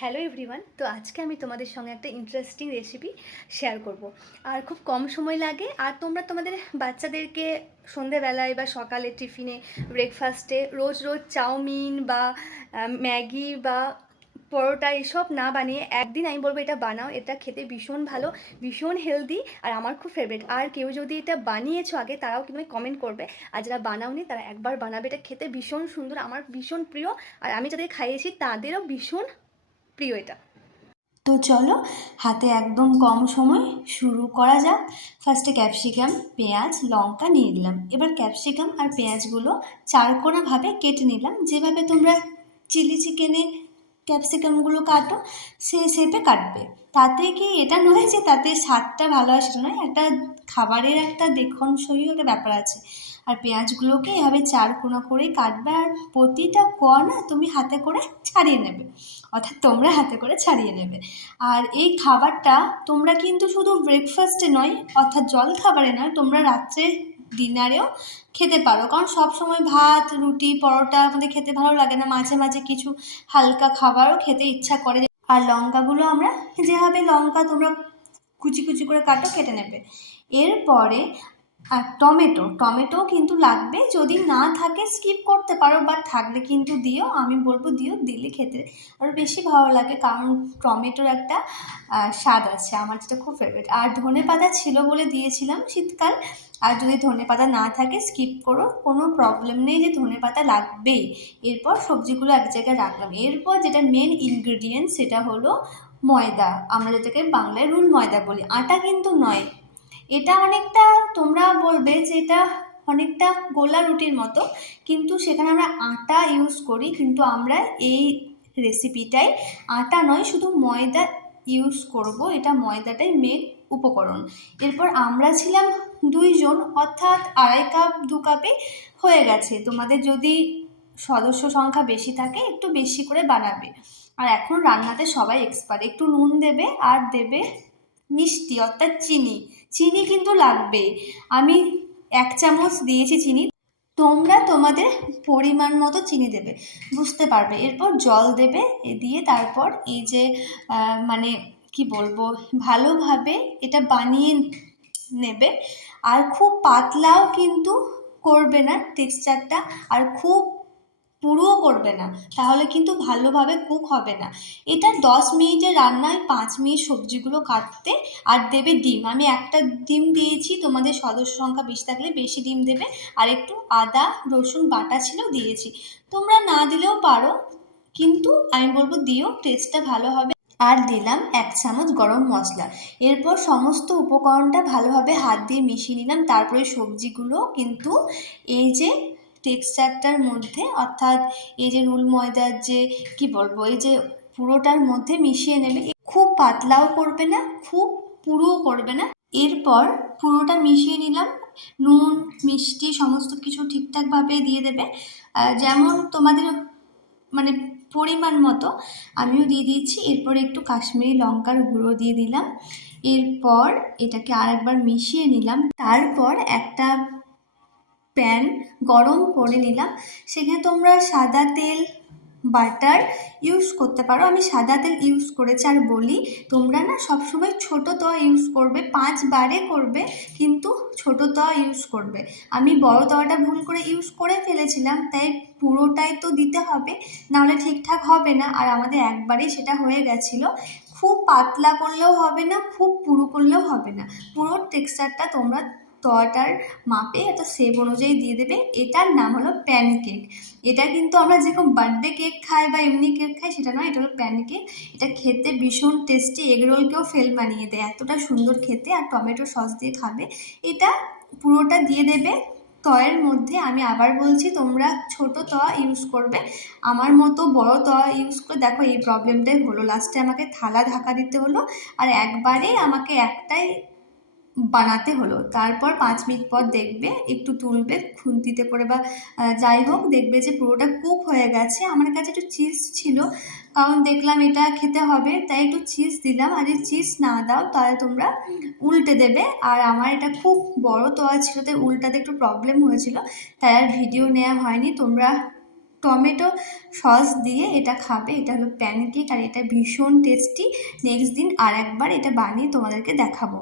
Hello everyone. তো আজকে আমি তোমাদের সঙ্গে একটা ইন্টারেস্টিং রেসিপি শেয়ার করব। আর খুব কম সময় লাগে, আর তোমরা তোমাদের বাচ্চাদেরকে সন্ধেবেলায় বা সকালে টিফিনে ব্রেকফাস্টে রোজ রোজ চাউমিন বা ম্যাগি বা পরোটা এসব না বানিয়ে একদিন আমি বলবো এটা বানাও। এটা খেতে ভীষণ ভালো, ভীষণ হেলদি, আর আমার খুব ফেভারিট। আর কেউ যদি এটা বানিয়েছো আগে তারাও কিন্তু কমেন্ট করবে, আর যারা বানাওনি তারা একবার বানাবে। এটা খেতে ভীষণ সুন্দর, আমার ভীষণ প্রিয়, আর আমি যাদের খাইয়েছি তাদেরও ভীষণ প্রিয় এটা। তো চলো, হাতে একদম কম সময় শুরু করা যাক। ফার্স্টে ক্যাপসিকাম, পেঁয়াজ, লঙ্কা নিয়ে নিলাম। এবার ক্যাপসিকাম আর পেঁয়াজগুলো চারকোনাভাবে কেটে নিলাম। যেভাবে তোমরা চিলি চিকেনে ক্যাপসিকামগুলো কাটো সেই শেপে কাটবে। তাতে কি এটা নয় যে তাতে স্বাদটা ভালো হয়, সেটা নয়, একটা খাবারের একটা দেখনসই একটা ব্যাপার আছে। আর পেঁয়াজগুলোকে এভাবে চারকোনা করে কাটবে, আর প্রতিটা কোয়া তুমি হাতে করে ছাড়িয়ে নেবে, অর্থাৎ তোমরা হাতে করে ছাড়িয়ে নেবে। আর এই খাবারটা তোমরা কিন্তু শুধু ব্রেকফাস্টে নয়, অর্থাৎ জল খাবারে নয়, তোমরা রাত্রে ডিনারেও খেতে পারো। কারণ সব সময় ভাত, রুটি, পরোটা আমাদের খেতে ভালো লাগে না, মাঝে মাঝে কিছু হালকা খাবারও খেতে ইচ্ছা করে। আর লঙ্কাগুলো আমরা যেভাবে লঙ্কা তোমরা কুচি কুচি করে কাটো, কেটে নেবে। এরপরে আর টমেটো কিন্তু লাগবে, যদি না থাকে স্কিপ করতে পারো, বাট থাকলে কিন্তু দিও। আমি বলবো দিও, দিলে খেতে আরও বেশি ভালো লাগে, কারণ টমেটোর একটা স্বাদ আছে আমার, যেটা খুব ফেভারিট। আর ধনেপাতা ছিল বলে দিয়েছিলাম, শীতকাল। আর যদি ধনেপাতা না থাকে স্কিপ করো, কোনো প্রবলেম নেই যে ধনেপাতা লাগবেই। এরপর সবজিগুলো এক জায়গায় রাখলাম। এরপর যেটা মেন ইনগ্রেডিয়েন্ট সেটা হলো ময়দা, আমরা যেটাকে বাংলায় রুল ময়দা বলি, আটা কিন্তু নয়। এটা অনেকটা, তোমরা বলবে যে এটা অনেকটা গোলা রুটির মতো, কিন্তু সেখানে আমরা আটা ইউজ করি, কিন্তু আমরা এই রেসিপিটাই আটা নয়, শুধু ময়দা ইউজ করব। এটা ময়দাটাই মেন উপকরণ। এরপর আমরা ছিলাম 2 জন, অর্থাৎ 2.5 কাপ 2 কাপে হয়ে গেছে। তোমাদের যদি সদস্য সংখ্যা বেশি থাকে একটু বেশি করে বানাবে। আর এখন রান্নাতে সবাই এক্সপার্ট। একটু নুন দেবে, আর দেবে মিষ্টি অর্থাৎ চিনি। চিনি কিন্তু লাগবে, আমি 1 চামচ দিয়েছি চিনি, তোমরা তোমাদের পরিমাণ মতো চিনি দেবে, বুঝতে পারবে। এরপর জল দেবে, দিয়ে তারপর এই যে মানে কি বলবো, ভালোভাবে এটা বানিয়ে নেবে। আর খুব পাতলাও কিন্তু করবে না টেক্সচারটা, আর খুব পুরোও করবে না, তাহলে কিন্তু ভালোভাবে কুক হবে না। এটা 10 মিনিটের রান্নায় 5 মিনিট সবজিগুলো কাটতে। আর দেবে ডিম, আমি একটা ডিম দিয়েছি, তোমাদের সদস্য সংখ্যা বেশি থাকলে বেশি ডিম দেবে। আর একটু আদা রসুন বাটা ছিল, দিয়েছি। তোমরা না দিলেও পারো, কিন্তু আমি বলবো দিও, টেস্টটা ভালো হবে। আর দিলাম 1 চামচ গরম মশলা। এরপর সমস্ত উপকরণটা ভালোভাবে হাত দিয়ে মিশিয়ে নিলাম। তারপরে সবজিগুলো কিন্তু এই যে টেক্সচারটার মধ্যে, অর্থাৎ এই যে রুল ময়দার যে কি বলবো, এই যে পুরোটার মধ্যে মিশিয়ে নেবে। খুব পাতলাও করবে না, খুব পুরোও করবে না। এরপর পুরোটা মিশিয়ে নিলাম। নুন মিষ্টি সমস্ত কিছু ঠিকঠাকভাবে দিয়ে দেবে, যেমন তোমাদের মানে পরিমাণ মতো। আমিও দিয়ে দিয়েছি। এরপর একটু কাশ্মীরি লঙ্কার গুঁড়ো দিয়ে দিলাম। এরপর এটাকে আরেকবার মিশিয়ে নিলাম। তারপর একটা প্যান গরম করে নিলাম, সেখানে তোমরা সাদা তেল, বাটার ইউজ করতে পারো। আমি সাদা তেল ইউজ করেছি। আর বলি, তোমরা না সবসময় ছোটো তাওয়া ইউজ করবে, 5 বারে করবে, কিন্তু ছোটো তাওয়া ইউজ করবে। আমি বড় তাওয়াটা ভুল করে ইউজ করে ফেলেছিলাম, তাই পুরোটাই তো দিতে হবে, নাহলে ঠিকঠাক হবে না। আর আমাদের একবারেই সেটা হয়ে গেছিলো। খুব পাতলা করলেও হবে না, খুব পুরু করলেও হবে না, পুরো টেক্সচারটা তোমরা তাওয়াটার মাপে একটা শেপ অনুযায়ী দিয়ে দেবে। এটার নাম হলো প্যানকেক। এটা কিন্তু আমরা যেরকম বার্থডে কেক খাই বা এমনি কেক খাই সেটা নয়, এটা হলো প্যানকেক। এটা খেতে ভীষণ টেস্টি, এগরোলকেও ফেল বানিয়ে দেয়, এতটা সুন্দর খেতে। আর টমেটো সস দিয়ে খাবে। এটা পুরোটা দিয়ে দেবে তয়ের মধ্যে। আমি আবার বলছি, তোমরা ছোট তাওয়া ইউজ করবে, আমার মতো বড় তাওয়া ইউজ করে দেখো এই প্রবলেমটাই হলো, লাস্টে আমাকে থালা ঢাকা দিতে হলো, আর একবারে আমাকে একটাই বানাতে হলো। তারপর 5 মিনিট পর দেখবে, একটু তুলবে খুন্তিতে করে বা যাই হোক, দেখবে যে পুরোটা কুক হয়ে গেছে। আমার কাছে একটু চিজ ছিল, কারণ দেখলাম এটা খেতে হবে, তাই একটু চিজ দিলাম। আর যদি চিজ না দাও তাহলে তোমরা উল্টে দেবে। আর আমার এটা খুব বড় তোয়া ছিল, তাই উল্টাতে একটু প্রবলেম হয়েছিল, তাই আর ভিডিও নেওয়া হয়নি। তোমরা টমেটো সস দিয়ে এটা খাবে। এটা হলো প্যানকেক আর এটা ভীষণ টেস্টি। নেক্সট দিন আর একবার এটা বানিয়ে তোমাদেরকে দেখাবো।